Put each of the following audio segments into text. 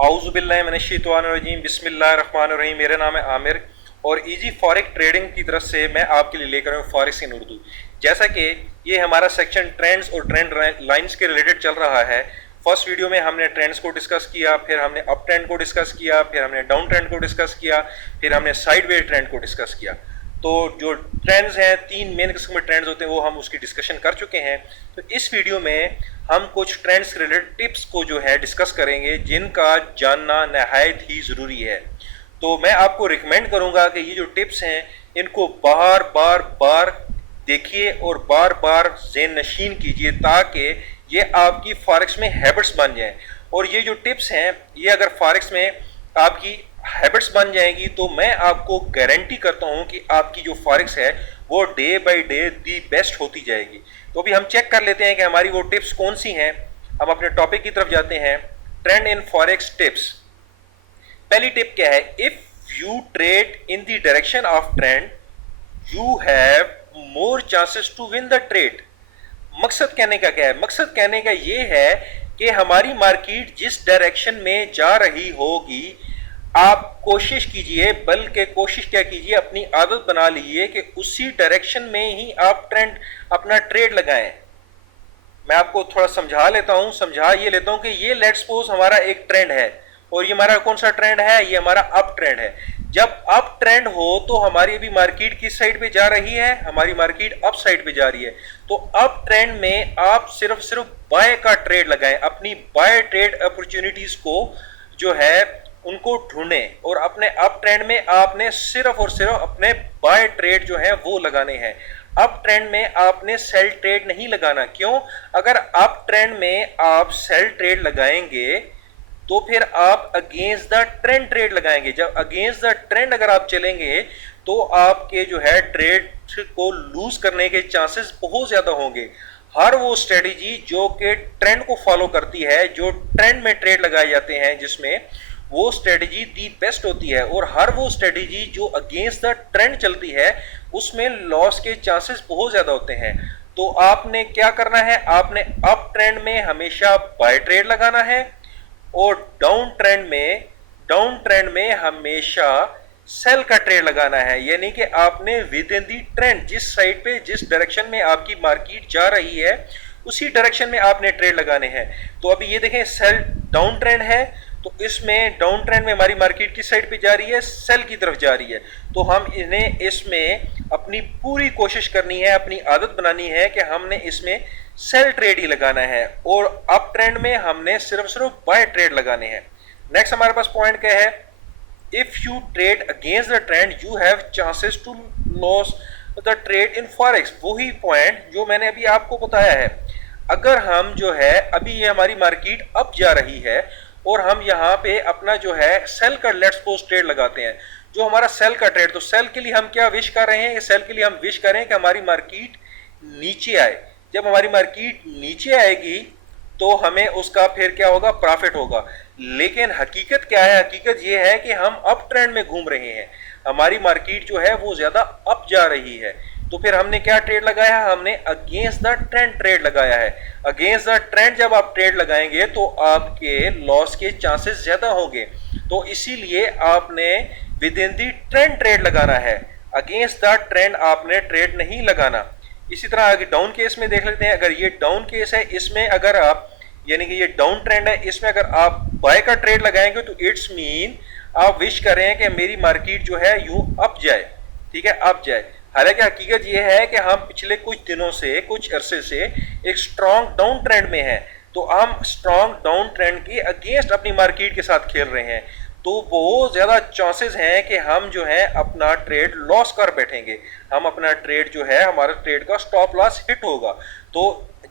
औज़ुबिल्लाहिमिनश्शैतानिर्रजीम बिस्मिल्लाहिर्रहमानिर्रहीम। मेरा नाम है आमिर और इजी फॉरेक्स ट्रेडिंग की तरफ से मैं आपके लिए लेकर आया हूँ फॉरेक्स इन उर्दू। जैसा कि ये हमारा सेक्शन ट्रेंड्स और ट्रेंड लाइंस के रिलेटेड चल रहा है। फर्स्ट वीडियो में हमने ट्रेंड्स को डिस्कस किया, फिर हमने अप ट्रेंड को डिस्कस किया, फिर हमने डाउन ट्रेंड को डिस्कस किया, फिर हमने साइडवेज ट्रेंड को डिस्कस किया। तो जो ट्रेंड्स हैं, तीन मेन किस्म के ट्रेंड्स होते हैं, वो हम उसकी डिस्कशन कर चुके हैं। तो इस वीडियो में हम कुछ ट्रेंड्स रिलेटेड टिप्स को जो है डिस्कस करेंगे, जिनका जानना नहायत ही ज़रूरी है। तो मैं आपको रिकमेंड करूंगा कि ये जो टिप्स हैं इनको बार बार बार देखिए और बार बार ज़हन नशीन कीजिए, ताकि ये आपकी फॉरेक्स में हैबिट्स बन जाएं। और ये जो टिप्स हैं, ये अगर फॉरेक्स में आपकी हैबिट्स बन जाएंगी तो मैं आपको गारंटी करता हूं कि आपकी जो फॉरेक्स है वो day by day the best होती जाएगी। तो अभी हम चेक कर लेते हैं कि हमारी वो टिप्स कौन सी हैं। हम अपने टॉपिक की तरफ जाते हैं, ट्रेंड इन फॉरेक्स टिप्स। पहली टिप क्या है? If you trade in the direction of trend you have more chances to win the trade. मकसद कहने का क्या है? मकसद कहने का ये है कि हमारी मार्केट जिस डायरेक्शन में जा रही होगी, आप कोशिश कीजिए, बल्कि कोशिश क्या कीजिए, अपनी आदत बना लीजिए कि उसी डायरेक्शन में ही आप ट्रेंड अपना ट्रेड लगाएं। मैं आपको थोड़ा समझा ये लेता हूं कि ये लेट्स सपोज हमारा एक ट्रेंड है, और ये हमारा कौन सा ट्रेंड है? ये हमारा अप ट्रेंड है। जब अप ट्रेंड हो तो हमारी अभी मार्केट किस साइड पे जा रही है? हमारी मार्केट अप साइड पे जा रही है। तो अप ट्रेंड में आप सिर्फ बाय का ट्रेड लगाएं, अपनी बाय ट्रेड अपॉर्चुनिटीज को जो है उनको ढूंढें, और अपने अप ट्रेंड में आपने सिर्फ और सिर्फ अपने बाय ट्रेड जो है वो लगाने हैं। अप ट्रेंड में आपने सेल ट्रेड नहीं लगाना। क्यों? अगर अप ट्रेंड में आप सेल ट्रेड लगाएंगे तो फिर आप अगेंस्ट द ट्रेंड ट्रेड लगाएंगे। जब अगेंस्ट द ट्रेंड अगर आप चलेंगे तो आपके जो है ट्रेड को लूज करने के चांसेस बहुत ज्यादा होंगे। हर वो स्ट्रेटेजी जो कि ट्रेंड को फॉलो करती है, जो ट्रेंड में ट्रेड लगाए जाते हैं, जिसमें वो स्ट्रेटेजी दी बेस्ट होती है, और हर वो स्ट्रेटेजी जो अगेंस्ट द ट्रेंड चलती है उसमें लॉस के चांसेस बहुत ज्यादा होते हैं। तो आपने क्या करना है? आपने अप ट्रेंड में हमेशा बाय ट्रेड लगाना है, और डाउन ट्रेंड में हमेशा सेल का ट्रेड लगाना है। यानी कि आपने विद इन दी ट्रेंड, जिस साइड पे, जिस डायरेक्शन में आपकी मार्केट जा रही है, उसी डायरेक्शन में आपने ट्रेड लगाने हैं। तो अभी ये देखें, सेल डाउन ट्रेंड है, तो इसमें डाउन ट्रेंड में हमारी मार्केट किस साइड पे जा रही है? सेल की तरफ जा रही है। तो हम इन्हें इसमें अपनी पूरी कोशिश करनी है, अपनी आदत बनानी है कि हमने इसमें सेल ट्रेड ही लगाना है, और अप ट्रेंड में हमने सिर्फ बाय ट्रेड लगाने हैं। नेक्स्ट हमारे पास पॉइंट क्या है? If you trade against the trend you have chances to loss the trade in forex. वही पॉइंट जो मैंने अभी आपको बताया है। अगर हम जो है, अभी ये हमारी मार्केट अप जा रही है और हम यहाँ पे अपना जो है सेल का लेट्स सपोज ट्रेड लगाते हैं, जो हमारा सेल का ट्रेड, तो सेल के लिए हम क्या विश कर रहे हैं? सेल के लिए हम विश करें कि हमारी मार्केट नीचे आए। जब हमारी मार्केट नीचे आएगी तो हमें उसका फिर क्या होगा? प्रॉफिट होगा। लेकिन हकीकत क्या है? हकीकत यह है कि हम अप ट्रेंड में घूम रहे हैं, हमारी मार्केट जो है वो ज्यादा अप जा रही है। तो फिर हमने क्या ट्रेड लगाया? हमने अगेंस्ट द ट्रेंड ट्रेड लगाया है। अगेंस्ट द ट्रेंड जब आप ट्रेड लगाएंगे तो आपके लॉस के चांसेस ज्यादा होंगे। तो इसीलिए आपने with in the trend trade लगाना है, अगेंस्ट द ट्रेंड आपने ट्रेड नहीं लगाना। इसी तरह आगे डाउन केस में देख लेते हैं। अगर ये डाउन केस है, इसमें अगर आप, यानी कि ये डाउन ट्रेंड है, इसमें अगर आप बाय का ट्रेड लगाएंगे तो इट्स मीन आप विश करें कि मेरी मार्केट जो है यूं अप जाए। ठीक है, अप जाए। हालांकि हकीकत ये है कि हम पिछले कुछ दिनों से, कुछ अरसे से एक स्ट्रॉन्ग डाउन ट्रेंड में हैं, तो हम स्ट्रॉन्ग डाउन ट्रेंड के अगेंस्ट अपनी मार्केट के साथ खेल रहे हैं। तो बहुत ज़्यादा चांसेस हैं कि हम जो है अपना ट्रेड लॉस कर बैठेंगे। हम अपना ट्रेड जो है, हमारा ट्रेड का स्टॉप लॉस हिट होगा। तो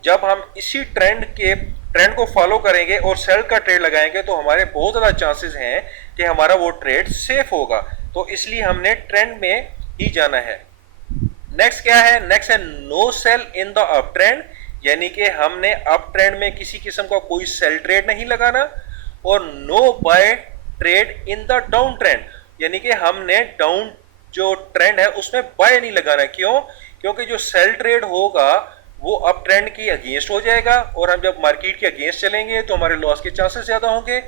जब हम इसी ट्रेंड को फॉलो करेंगे और सेल का ट्रेड लगाएंगे तो हमारे बहुत ज़्यादा चांसेस हैं कि हमारा वो ट्रेड सेफ होगा। तो इसलिए हमने ट्रेंड में ही जाना है। नेक्स्ट क्या है? नेक्स्ट है no sell in the up trend. यानी कि हमने अप ट्रेंड में किसी किस्म का कोई सेल ट्रेड नहीं लगाना, और no buy trade in the down trend. यानी कि हमने डाउन जो ट्रेंड है उसमें बाय नहीं लगाना। क्यों? क्योंकि जो सेल ट्रेड होगा वो अप ट्रेंड की अगेंस्ट हो जाएगा, और हम जब मार्केट के अगेंस्ट चलेंगे तो हमारे लॉस के चांसेस ज्यादा होंगे।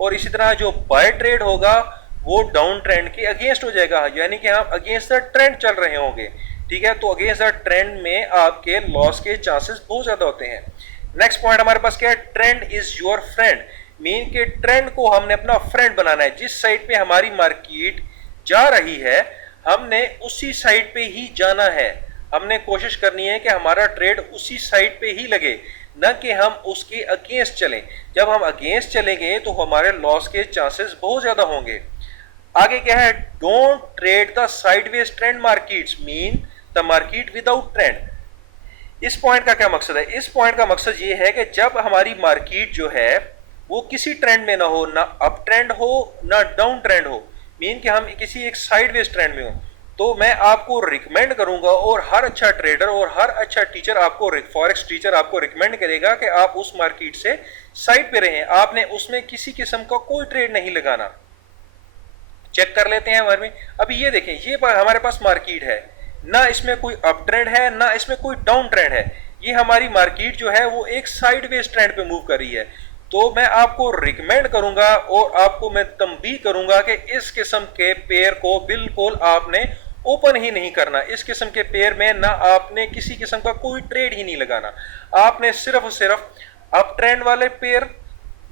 और इसी तरह जो बाय ट्रेड होगा वो डाउन ट्रेंड के अगेंस्ट हो जाएगा, यानी कि हम अगेंस्ट द ट्रेंड चल रहे होंगे। ठीक है, तो अगेंस्ट द ट्रेंड में आपके लॉस के चांसेस बहुत ज्यादा होते हैं। नेक्स्ट पॉइंट हमारे पास क्या है, trend is your friend. Mean के ट्रेंड को हमने अपना फ्रेंड बनाना है। जिस साइड पे हमारी मार्केट जा रही है हमने उसी साइड पे ही जाना है। हमने कोशिश करनी है कि हमारा ट्रेड उसी साइड पे ही लगे, न कि हम उसके अगेंस्ट चलें। जब हम अगेंस्ट चलेंगे तो हमारे लॉस के चांसेस बहुत ज्यादा होंगे। आगे क्या है, don't trade the sideways trend markets, mean the market without trend. इस पॉइंट का क्या मकसद है, इस पॉइंट का मकसद ये है कि जब हमारी मार्केट जो है वो किसी ट्रेंड में ना हो, ना अप ट्रेंड हो ना डाउन ट्रेंड हो, मीन कि हम किसी एक साइडवेज ट्रेंड में हो, तो मैं आपको रिकमेंड करूंगा और हर अच्छा ट्रेडर और हर अच्छा टीचर आपको, फॉरेक्स टीचर आपको रिकमेंड करेगा कि आप उस मार्केट से साइड पे रहें। आपने उसमें किसी किस्म का कोई ट्रेड नहीं लगाना। चेक कर लेते हैं हमारे में। अभी ये देखें, ये हमारे पास मार्केट है, ना इसमें कोई अप ट्रेंड है ना इसमें कोई डाउन ट्रेंड है। ये हमारी मार्केट जो है वो एक साइडवेज ट्रेंड पे मूव कर रही है। तो मैं आपको रिकमेंड करूंगा और आपको मैं तंबीह करूंगा कि इस किस्म के पेयर को बिल्कुल आपने ओपन ही नहीं करना। इस किस्म के पेयर में ना आपने किसी किस्म का कोई ट्रेड ही नहीं लगाना। आपने सिर्फ और सिर्फ अप ट्रेंड वाले पेयर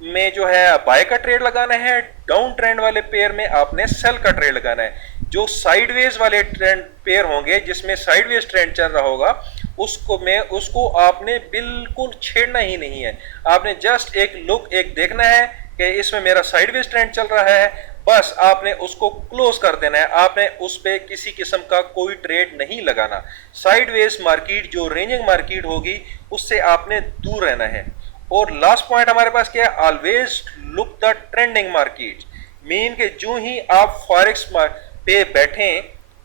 में जो है बाय का ट्रेड लगाना है, डाउन ट्रेंड वाले पेयर में आपने सेल का ट्रेड लगाना है। जो साइडवेज वाले ट्रेंड पेयर होंगे जिसमें साइडवेज ट्रेंड चल रहा होगा उसको आपने बिल्कुल छेड़ना ही नहीं है। आपने जस्ट एक लुक एक देखना है कि इसमें मेरा साइडवेज ट्रेंड चल रहा है, बस आपने उसको क्लोज कर देना है। आपने उस पे किसी किस्म का कोई ट्रेड नहीं लगाना। साइडवेज मार्केट जो रेंजिंग मार्केट होगी उससे आपने दूर रहना है। और लास्ट पॉइंट हमारे पास क्या है, always look the trending market. Mean के जो ही आप फॉरेक्स पे बैठें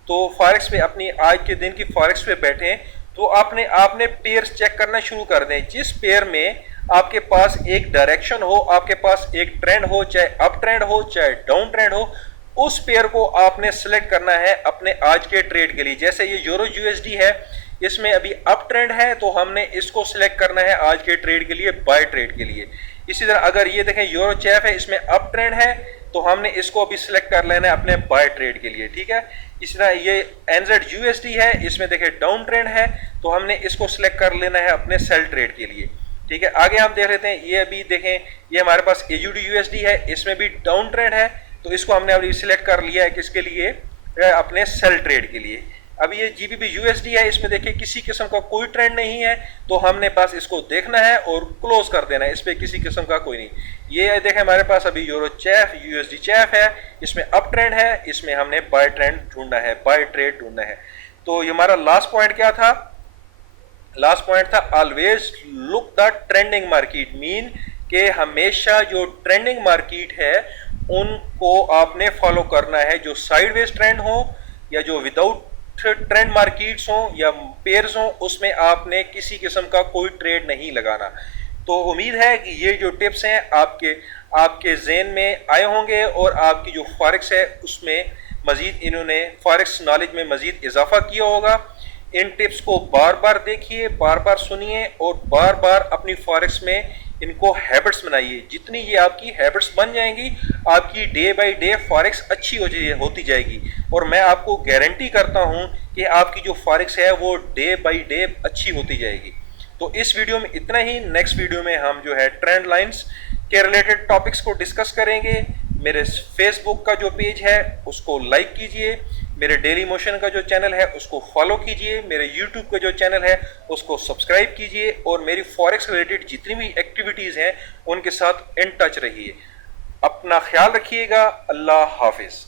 तो फॉरेक्स पे अपनी आज के दिन की फॉरेक्स पे बैठें तो आपने पेयर चेक करना शुरू कर दें। जिस पेयर में आपके पास एक डायरेक्शन हो, आपके पास एक ट्रेंड हो, चाहे अप ट्रेंड हो चाहे डाउन ट्रेंड हो, उस पेयर को आपने सिलेक्ट करना है अपने आज के ट्रेड के लिए। जैसे ये यूरो यूएसडी है, इसमें अभी अप ट्रेंड है तो हमने इसको सिलेक्ट करना है आज के ट्रेड के लिए, बाय ट्रेड के लिए। इसी तरह अगर ये देखें यूरो चैफ है, इसमें अप ट्रेंड है तो हमने इसको अभी सिलेक्ट कर लेना है अपने बाय ट्रेड के लिए। ठीक है, इसी तरह ये एनजेड यूएसडी है, इसमें देखें डाउन ट्रेंड है तो हमने इसको सिलेक्ट कर लेना है अपने सेल ट्रेड के लिए। ठीक है, आगे हम देख लेते हैं। ये अभी देखें, ये हमारे पास एयूडी यूएसडी है, इसमें भी डाउन ट्रेंड है तो इसको हमने अभी सिलेक्ट कर लिया है किसके लिए, अपने सेल ट्रेड के लिए। अभी ये जीबीपी यूएसडी है, इसमें देखिए किसी किस्म का कोई ट्रेंड नहीं है तो हमने बस इसको देखना है और क्लोज कर देना है, इस पे किसी किस्म का कोई नहीं। ये देखें हमारे पास अभी यूरो चैफ यूएसडी चैफ है, इसमें अप ट्रेंड है, इसमें हमने बाय ट्रेंड ढूंढना है, बाय ट्रेड ढूंढना है। तो ये हमारा लास्ट पॉइंट क्या था, लास्ट पॉइंट था always look the trending market. Mean के हमेशा जो ट्रेंडिंग मार्केट है उनको आपने फॉलो करना है, जो साइडवेज ट्रेंड हो या जो विदाउट ट्रेंड मार्केट्स हो या पेयर्स हो, उसमें आपने किसी किस्म का कोई ट्रेड नहीं लगाना। तो उम्मीद है कि ये जो टिप्स हैं आपके ज़हन में आए होंगे और आपकी जो फॉरेक्स है उसमें मज़ीद इन्होंने फॉरेक्स नॉलेज में मज़ीद इजाफा किया होगा। इन टिप्स को बार बार देखिए, बार बार सुनिए और बार बार अपनी फॉरेक्स में इनको हैबिट्स बनाइए। जितनी ये आपकी हैबिट्स बन जाएंगी आपकी डे बाय डे फॉरेक्स अच्छी होती जाएगी और मैं आपको गारंटी करता हूं कि आपकी जो फॉरेक्स है वो डे बाय डे अच्छी होती जाएगी। तो इस वीडियो में इतना ही। नेक्स्ट वीडियो में हम जो है ट्रेंड लाइंस के रिलेटेड टॉपिक्स को डिस्कस करेंगे। मेरे फेसबुक का जो पेज है उसको लाइक कीजिए, मेरे डेली मोशन का जो चैनल है उसको फॉलो कीजिए, मेरे यूट्यूब का जो चैनल है उसको सब्सक्राइब कीजिए और मेरी फॉरेक्स रिलेटेड जितनी भी एक्टिविटीज़ हैं उनके साथ इन टच रहिए। अपना ख्याल रखिएगा। अल्लाह हाफिज़।